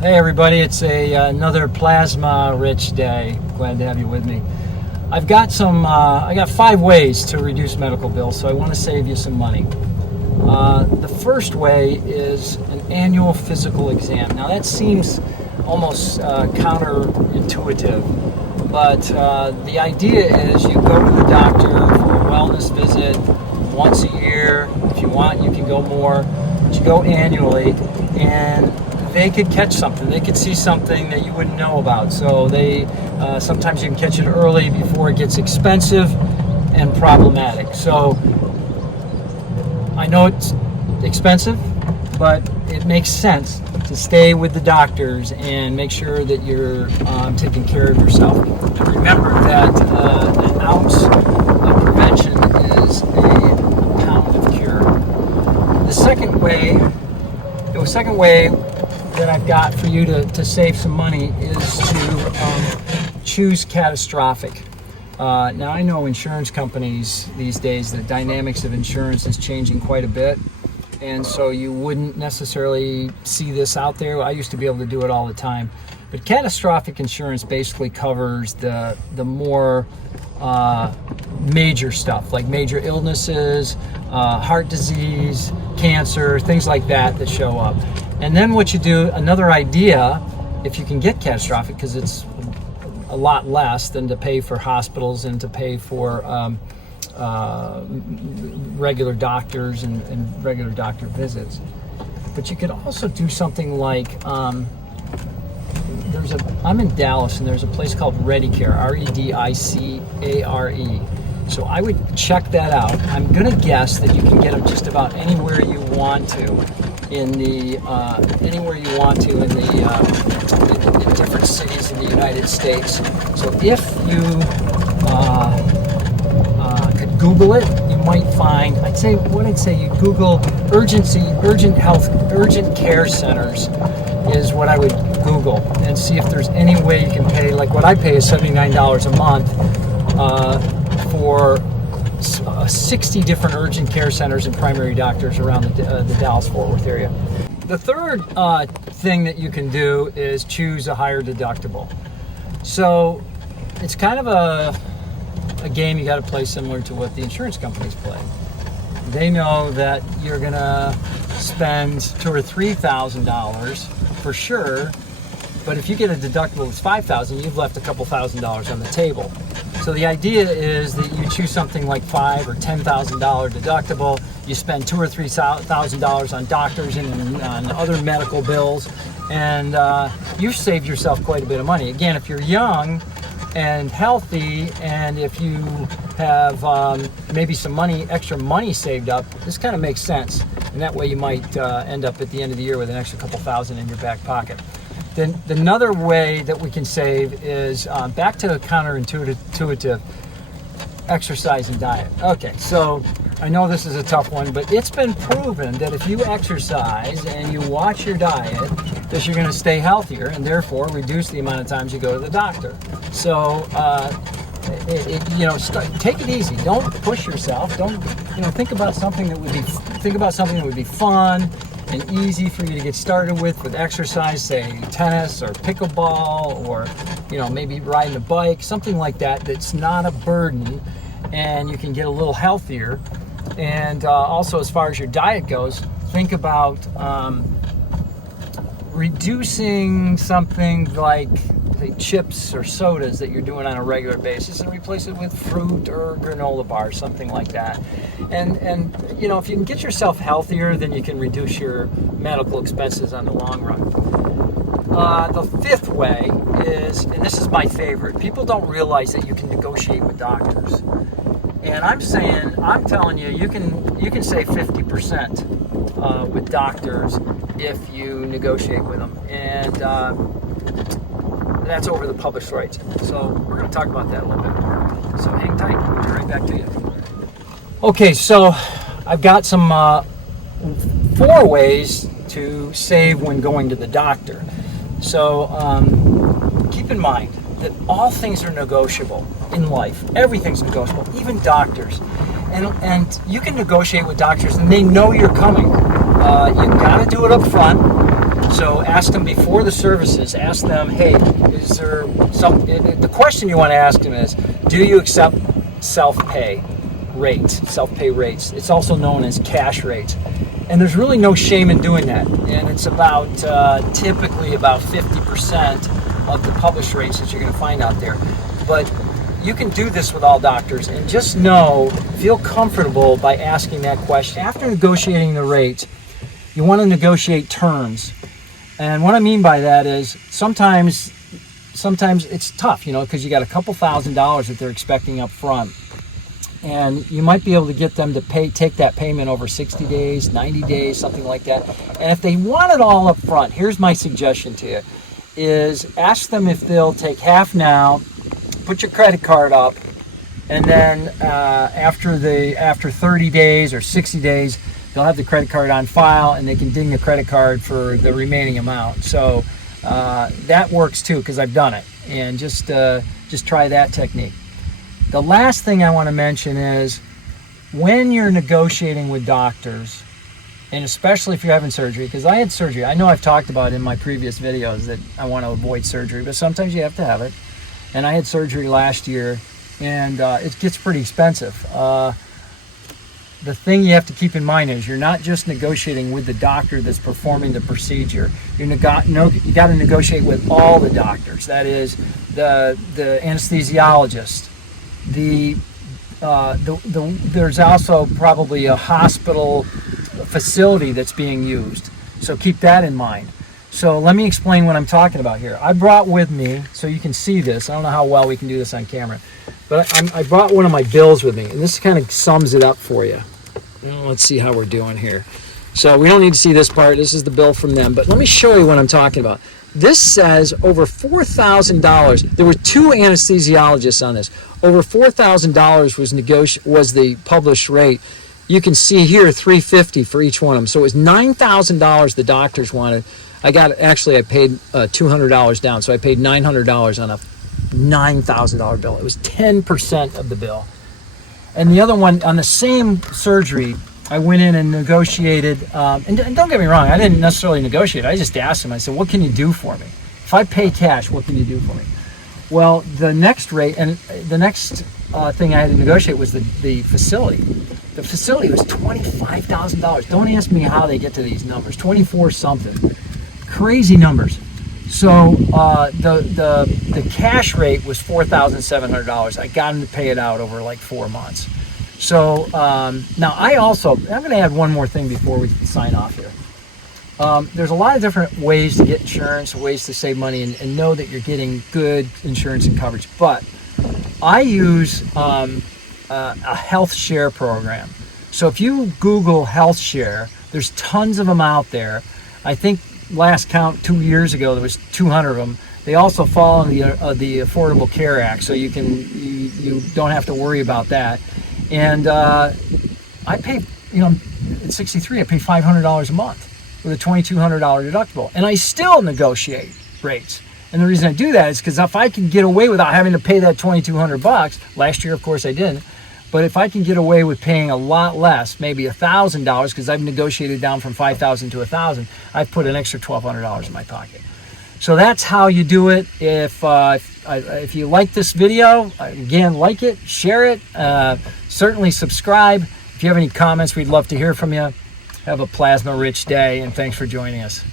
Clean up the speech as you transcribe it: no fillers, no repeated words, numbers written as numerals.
Hey everybody, it's another plasma-rich day. Glad to have you with me. I got 5 ways to reduce medical bills, so I want to save you some money. The first way is an annual physical exam. Now that seems almost counterintuitive, but the idea is you go to the doctor for a wellness visit once a year. If you want, you can go more, but you go annually, and they could catch something. They could see something that you wouldn't know about. So they sometimes you can catch it early before it gets expensive and problematic. So I know it's expensive, but it makes sense to stay with the doctors and make sure that you're taking care of yourself. And remember that an ounce of prevention is a pound of cure. The second way that I've got for you to save some money is to choose catastrophic. Now I know insurance companies these days, the dynamics of insurance is changing quite a bit, and so you wouldn't necessarily see this out there. I used to be able to do it all the time, but catastrophic insurance basically covers the more major stuff, like major illnesses, heart disease, cancer, things like that show up. And then what you do, another idea, if you can get catastrophic, because it's a lot less than to pay for hospitals and to pay for regular doctors and regular doctor visits. But you could also do something like, I'm in Dallas, and there's a place called RediCare, REDICARE. So I would check that out. I'm gonna guess that you can get them just about anywhere you want to in different cities in the United States. So if you could Google it, you might find. I'd say you Google urgent care centers is what I would Google, and see if there's any way you can pay. Like what I pay is $79 a month for 60 different urgent care centers and primary doctors around the Dallas-Fort Worth area. The third thing that you can do is choose a higher deductible. So it's kind of a game you got to play similar to what the insurance companies play. They know that you're going to spend $2,000 or $3,000 for sure, but if you get a deductible that's $5,000, you've left a couple $1,000s on the table. So the idea is that you choose something like $5,000 or $10,000 deductible. You spend $2,000 or $3,000 on doctors and on other medical bills, and you've saved yourself quite a bit of money. Again, if you're young and healthy, and if you have maybe some extra money saved up, this kind of makes sense. And that way you might end up at the end of the year with an extra couple $1,000 in your back pocket. Then another way that we can save is back to the counterintuitive, exercise and diet. Okay, so I know this is a tough one, but it's been proven that if you exercise and you watch your diet, that you're going to stay healthier and therefore reduce the amount of times you go to the doctor. So take it easy. Don't push yourself. Don't think about something that would be fun and easy for you to get started with exercise, say tennis or pickleball, or maybe riding a bike, something like that that's not a burden, and you can get a little healthier. And also, as far as your diet goes, think about reducing something like chips or sodas that you're doing on a regular basis, and replace it with fruit or granola bars, something like that. And if you can get yourself healthier, then you can reduce your medical expenses on the long run. The fifth way is, and this is my favorite, people don't realize that you can negotiate with doctors. And I'm telling you, you can save 50% with doctors if you negotiate with them. And that's over the published rates. So we're going to talk about that a little bit more. So hang tight. We'll be right back to you. Okay, so I've got some 4 ways to save when going to the doctor. So keep in mind that all things are negotiable in life. Everything's negotiable, even doctors. And you can negotiate with doctors, and they know you're coming. You've got to do it up front. So ask them before the services, ask them, hey, is there some, the question you want to ask them is, do you accept self-pay rates? It's also known as cash rates. And there's really no shame in doing that. And it's about typically about 50% of the published rates that you're going to find out there. But you can do this with all doctors, and just feel comfortable by asking that question. After negotiating the rates, you want to negotiate terms. And what I mean by that is sometimes it's tough, because you got a couple $1,000s that they're expecting up front. And you might be able to get them to take that payment over 60 days, 90 days, something like that. And if they want it all up front, here's my suggestion to you, is ask them if they'll take half now, put your credit card up, and then after 30 days or 60 days, they'll have the credit card on file, and they can ding the credit card for the remaining amount. So that works too, because I've done it. And just try that technique. The last thing I want to mention is when you're negotiating with doctors, and especially if you're having surgery, because I had surgery. I know I've talked about in my previous videos that I want to avoid surgery, but sometimes you have to have it. And I had surgery last year, and it gets pretty expensive. The thing you have to keep in mind is you're not just negotiating with the doctor that's performing the procedure. You got to negotiate with all the doctors. That is the anesthesiologist. There's also probably a hospital facility that's being used. So keep that in mind. So let me explain what I'm talking about here. I brought with me, so you can see this. I don't know how well we can do this on camera, but I brought one of my bills with me, and this kind of sums it up for you. Let's see how we're doing here. So we don't need to see this part. This is the bill from them, but let me show you what I'm talking about. This says over $4,000. There were two anesthesiologists on this. Over $4,000 was the published rate. You can see here $350 for each one of them. So it was $9,000 the doctors wanted. I paid $200 down, so I paid $900 on a $9,000 bill. It was 10% of the bill. And the other one, on the same surgery, I went in and negotiated, and don't get me wrong, I didn't necessarily negotiate. I just asked him, I said, what can you do for me? If I pay cash, what can you do for me? Well, the next rate, and the next thing I had to negotiate was the facility. The facility was $25,000. Don't ask me how they get to these numbers, 24 something. Crazy numbers. So the cash rate was $4,700. I got him to pay it out over like 4 months. So now I'm going to add one more thing before we sign off here. There's a lot of different ways to get insurance, ways to save money, and know that you're getting good insurance and coverage. But I use a health share program. So if you Google health share, there's tons of them out there. I think last count 2 years ago there was 200 of them. They also fall in the Affordable Care Act, so you don't have to worry about that. And I pay, at 63, I pay $500 a month with a $2,200 deductible, and I still negotiate rates. And the reason I do that is because if I can get away without having to pay that $2,200, last year of course I didn't, but if I can get away with paying a lot less, maybe $1,000, because I've negotiated down from $5,000 to $1,000, I've put an extra $1,200 in my pocket. So that's how you do it. If you like this video, again, like it, share it, certainly subscribe. If you have any comments, we'd love to hear from you. Have a plasma-rich day, and thanks for joining us.